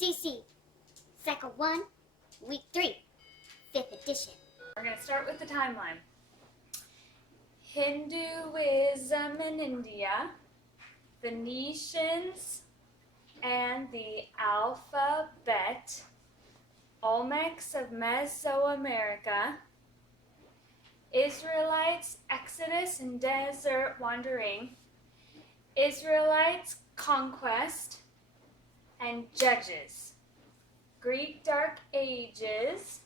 CC, Cycle 1, Week 3, 5th edition. We're going to start with the timeline. Hinduism in India, Phoenicians and the alphabet, Olmecs of Mesoamerica, Israelites, Exodus and desert wandering, Israelites, conquest, and Judges, Greek Dark Ages,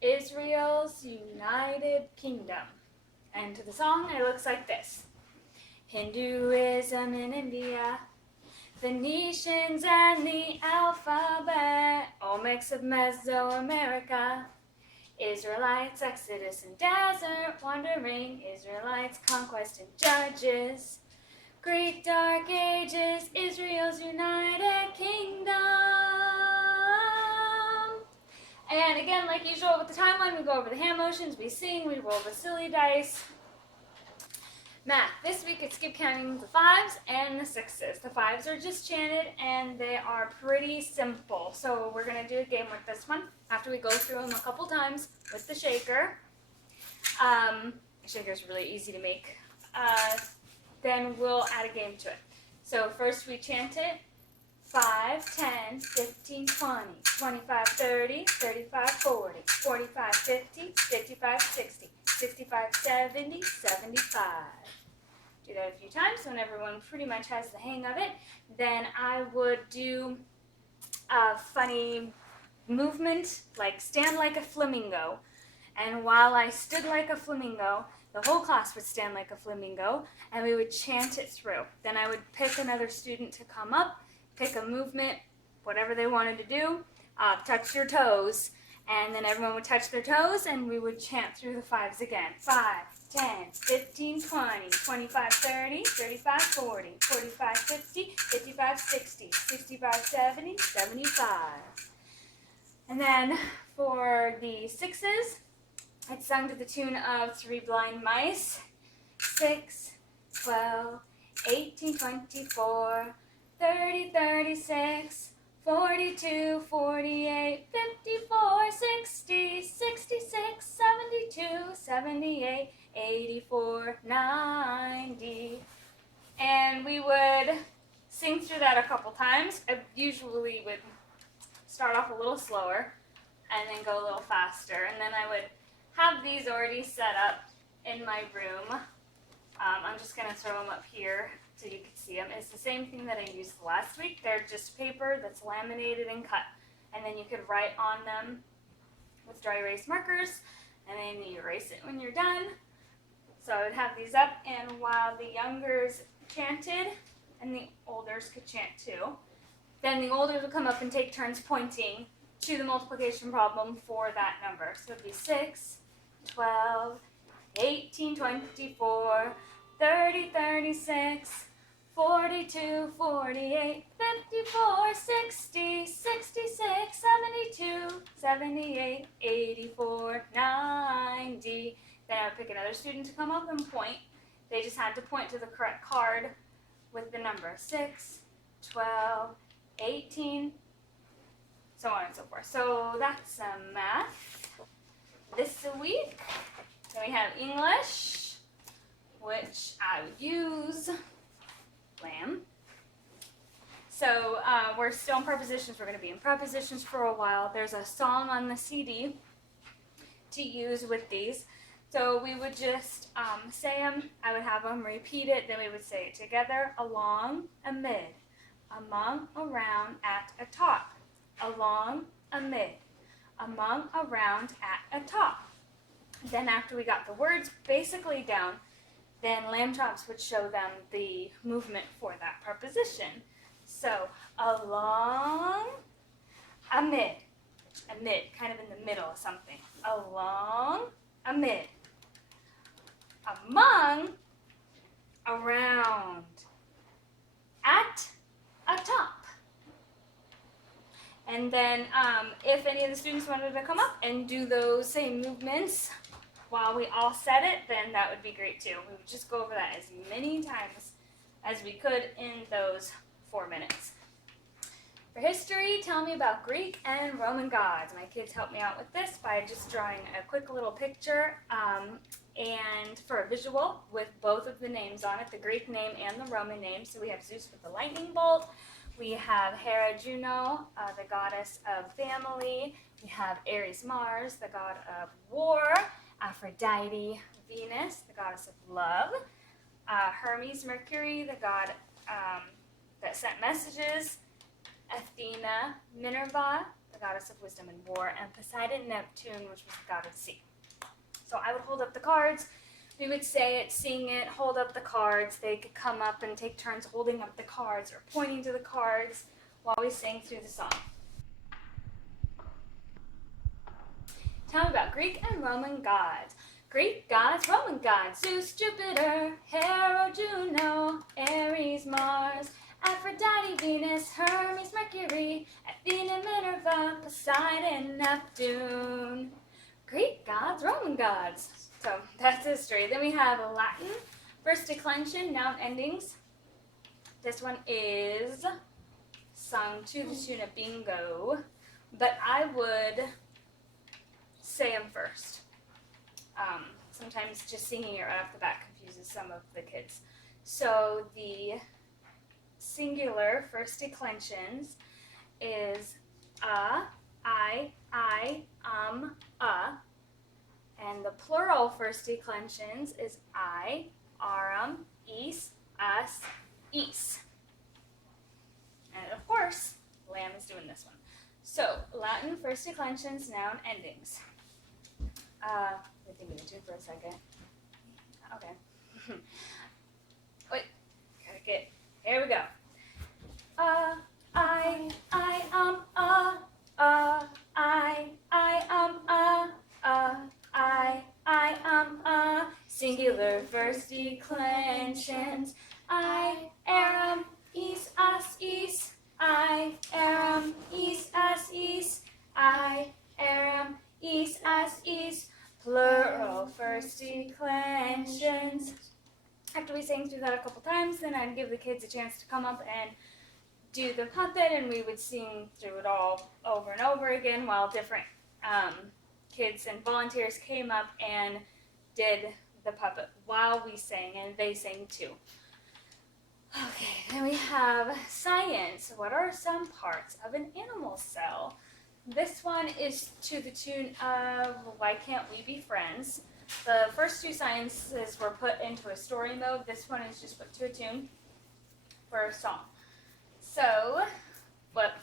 Israel's United Kingdom. And to the song, it looks like this. Hinduism in India, Phoenicians and the alphabet, Olmecs of Mesoamerica, Israelites, Exodus and desert wandering, Israelites, conquest and Judges, Greek Dark Ages, Israel's United Kingdom. And again, like usual with the timeline, we go over the hand motions, we sing, we roll the silly dice. Math. This week it's skip counting the 5s and the 6s. The 5s are just chanted and they are pretty simple. So we're going to do a game with this one after we go through them a couple times with the shaker. The shaker is really easy to make. Then we'll add a game to it. So first we chant it. 5, 10, 15, 20, 25, 30, 35, 40, 45, 50, 55, 60, 65, 70, 75. Do that a few times when everyone pretty much has the hang of it. Then I would do a funny movement like stand like a flamingo. And while I stood like a flamingo, the whole class would stand like a flamingo and we would chant it through. Then I would pick another student to come up, pick a movement, whatever they wanted to do, touch your toes, and then everyone would touch their toes and we would chant through the 5s again. 5, 10, 15, 20, 25, 30, 35, 40, 45, 50, 55, 60, 65, 70, 75. And then for the 6s, it's sung to the tune of 3 Blind Mice. 6, 12, 18, 24, 30, 36, 42, 48, 54, 60, 66, 72, 78, 84, 90. And we would sing through that a couple times. I usually would start off a little slower and then go a little faster. And then I would have these already set up in my room. I'm just going to throw them up here so you can see them. It's the same thing that I used last week. They're just paper that's laminated and cut. And then you could write on them with dry erase markers. And then you erase it when you're done. So I would have these up. And while the youngers chanted, and the olders could chant too, then the olders would come up and take turns pointing to the multiplication problem for that number. So it would be 6, 12, 18, 24, 30, 36, 42, 48, 54, 60, 66, 72, 78, 84, 90. Then I would pick another student to come up and point. They just had to point to the correct card with the number 6, 12, 18, so on and so forth. So that's math this week. Then we have English, which I would use lamb. So we're still in prepositions. We're going to be in prepositions for a while. There's a song on the CD to use with these. So we would just say them. I would have them repeat it. Then we would say it together. Along, amid, among, around, at, atop. Along, amid, among, around, at, atop. Then after we got the words basically down, then lamb chops would show them the movement for that preposition. So along, amid, amid, kind of in the middle of something. Along, amid, among, around, at, atop. And then if any of the students wanted to come up and do those same movements while we all said it, then that would be great too. We would just go over that as many times as we could in those 4 minutes. For history, tell me about Greek and Roman gods. My kids helped me out with this by just drawing a quick little picture and for a visual with both of the names on it, the Greek name and the Roman name. So we have Zeus with the lightning bolt. We have Hera Juno, the goddess of family. We have Ares Mars, the god of war. Aphrodite Venus, the goddess of love. Hermes Mercury, the god that sent messages. Athena, Minerva, the goddess of wisdom and war, and Poseidon, Neptune, which was the god of the sea. So I would hold up the cards. We would say it, sing it, hold up the cards. They could come up and take turns holding up the cards or pointing to the cards while we sang through the song. Tell me about Greek and Roman gods. Greek gods, Roman gods, Zeus, Jupiter, Hera, Juno, Ares, Mars, Aphrodite, Venus, Hermes, Mercury, Athena, Minerva, Poseidon, Neptune. Greek gods, Roman gods. So that's history. Then we have Latin. First declension, noun endings. This one is sung to the tune of bingo, but I would say them first. Sometimes just singing it right off the bat confuses some of the kids. So the singular first declensions is I, and the plural first declensions is I, arum, is, us, is. And of course, Lamb is doing this one. So Latin first declensions, noun endings. Let me think of the tune for a second. Okay. Wait, gotta get. Here we go. Singular first declensions. I, arum, is, us, is. I, arum, is, us, is. I, arum, is, us, is. Plural first declensions. After we sang through that a couple times, then I'd give the kids a chance to come up and do the puppet, and we would sing through it all over and over again while different kids and volunteers came up and did the puppet while we sang, and they sang too. Okay, then we have science. What are some parts of an animal cell? This one is to the tune of Why Can't We Be Friends? The first two sciences were put into a story mode. This one is just put to a tune for a song. So,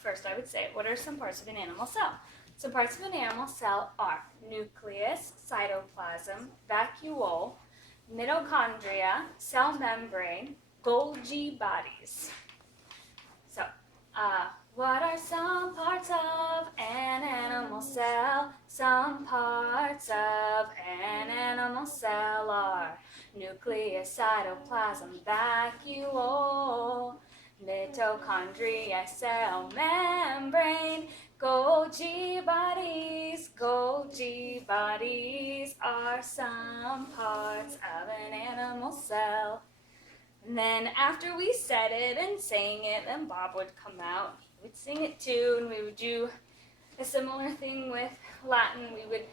first I would say, what are some parts of an animal cell? Some parts of an animal cell are nucleus, cytoplasm, vacuole, mitochondria, cell membrane, Golgi bodies. So, what are some parts of an animal cell? Some parts of an animal cell are nucleus, cytoplasm, vacuole, mitochondria, cell membrane, Golgi bodies. Golgi bodies are some parts of an animal cell. And then after we said it and sang it, then Bob would come out. He would sing it too, and we would do a similar thing with Latin. We would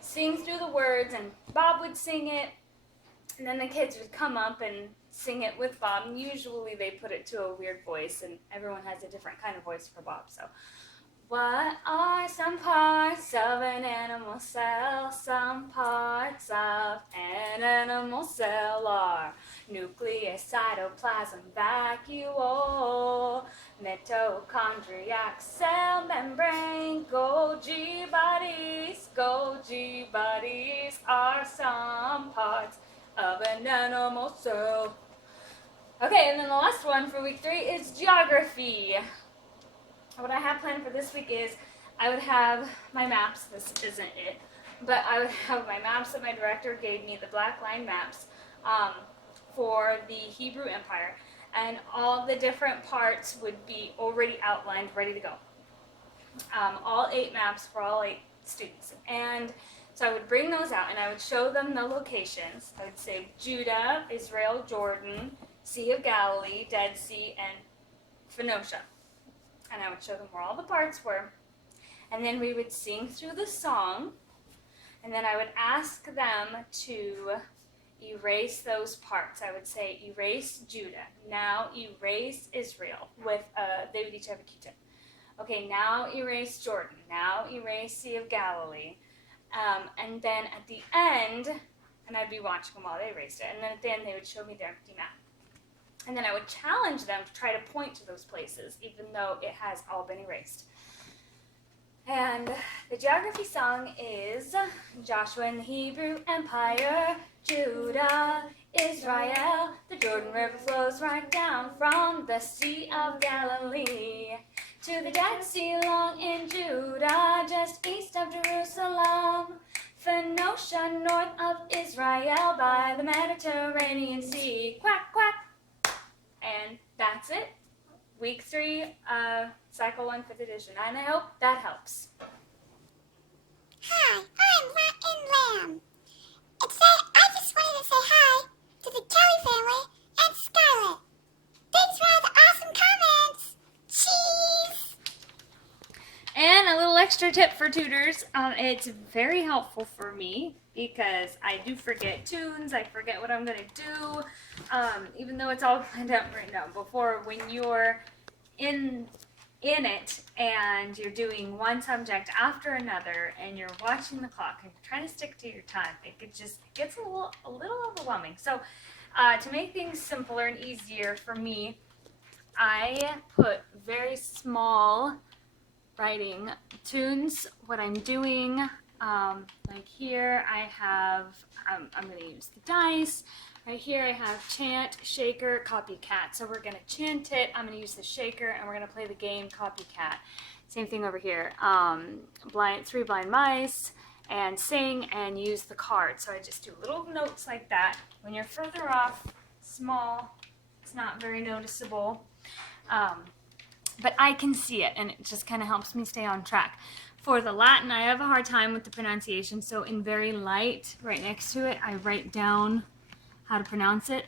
sing through the words, and Bob would sing it, and then the kids would come up and sing it with Bob. And usually they put it to a weird voice, and everyone has a different kind of voice for Bob. So, what are some parts of an animal cell? Some parts of an animal cell are nucleus, cytoplasm, vacuole, mitochondriac, cell membrane, Golgi bodies. Golgi bodies are some parts of an animal cell. Okay, and then the last one for week 3 is geography. What I have planned for this week is I would have my maps. This isn't it, but I would have my maps that my director gave me, the black line maps for the Hebrew Empire, and all the different parts would be already outlined, ready to go. All 8 maps for all 8 students, and so I would bring those out and I would show them the locations. I would say Judah, Israel, Jordan, Sea of Galilee, Dead Sea, and Phoenicia. and I would show them where all the parts were. And then we would sing through the song, and then I would ask them to erase those parts. I would say, erase Judah. Now erase Israel. They would each have a Q-tip. Okay, now erase Jordan. Now erase Sea of Galilee. And then at the end, and I'd be watching them while they erased it, and then at the end they would show me their empty map. And then I would challenge them to try to point to those places, even though it has all been erased. And the geography song is Joshua and the Hebrew Empire, Judah, Israel. The Jordan River flows right down from the Sea of Galilee to the Dead Sea along in Judah, just east of Jerusalem. Phoenicia, north of Israel, by the Mediterranean Sea. Quack, quack. And that's it. Week 3, Cycle 1, 5th edition. And I hope that helps. Hi, I'm Lamb. I just wanted to say hi to the Kelly family and Scarlett. Thanks for all the awesome comments. Cheese! And a little extra tip for tutors. It's very helpful for me because I do forget tunes. I forget what I'm going to do. Even though it's all planned out right now. Before, when you're in it and you're doing one subject after another and you're watching the clock and you're trying to stick to your time, it gets a little overwhelming. So to make things simpler and easier for me, I put very small writing tunes, what I'm doing. Like here I have, I'm going to use the dice. Right here I have chant, shaker, copycat. So we're going to chant it, I'm going to use the shaker, and we're going to play the game copycat. Same thing over here. 3 blind mice, and sing and use the card. So I just do little notes like that. When you're further off, small, it's not very noticeable. But I can see it, and it just kind of helps me stay on track. For the Latin, I have a hard time with the pronunciation, so in very light, right next to it, I write down how to pronounce it.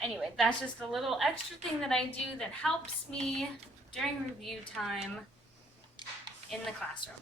Anyway, that's just a little extra thing that I do that helps me during review time in the classroom.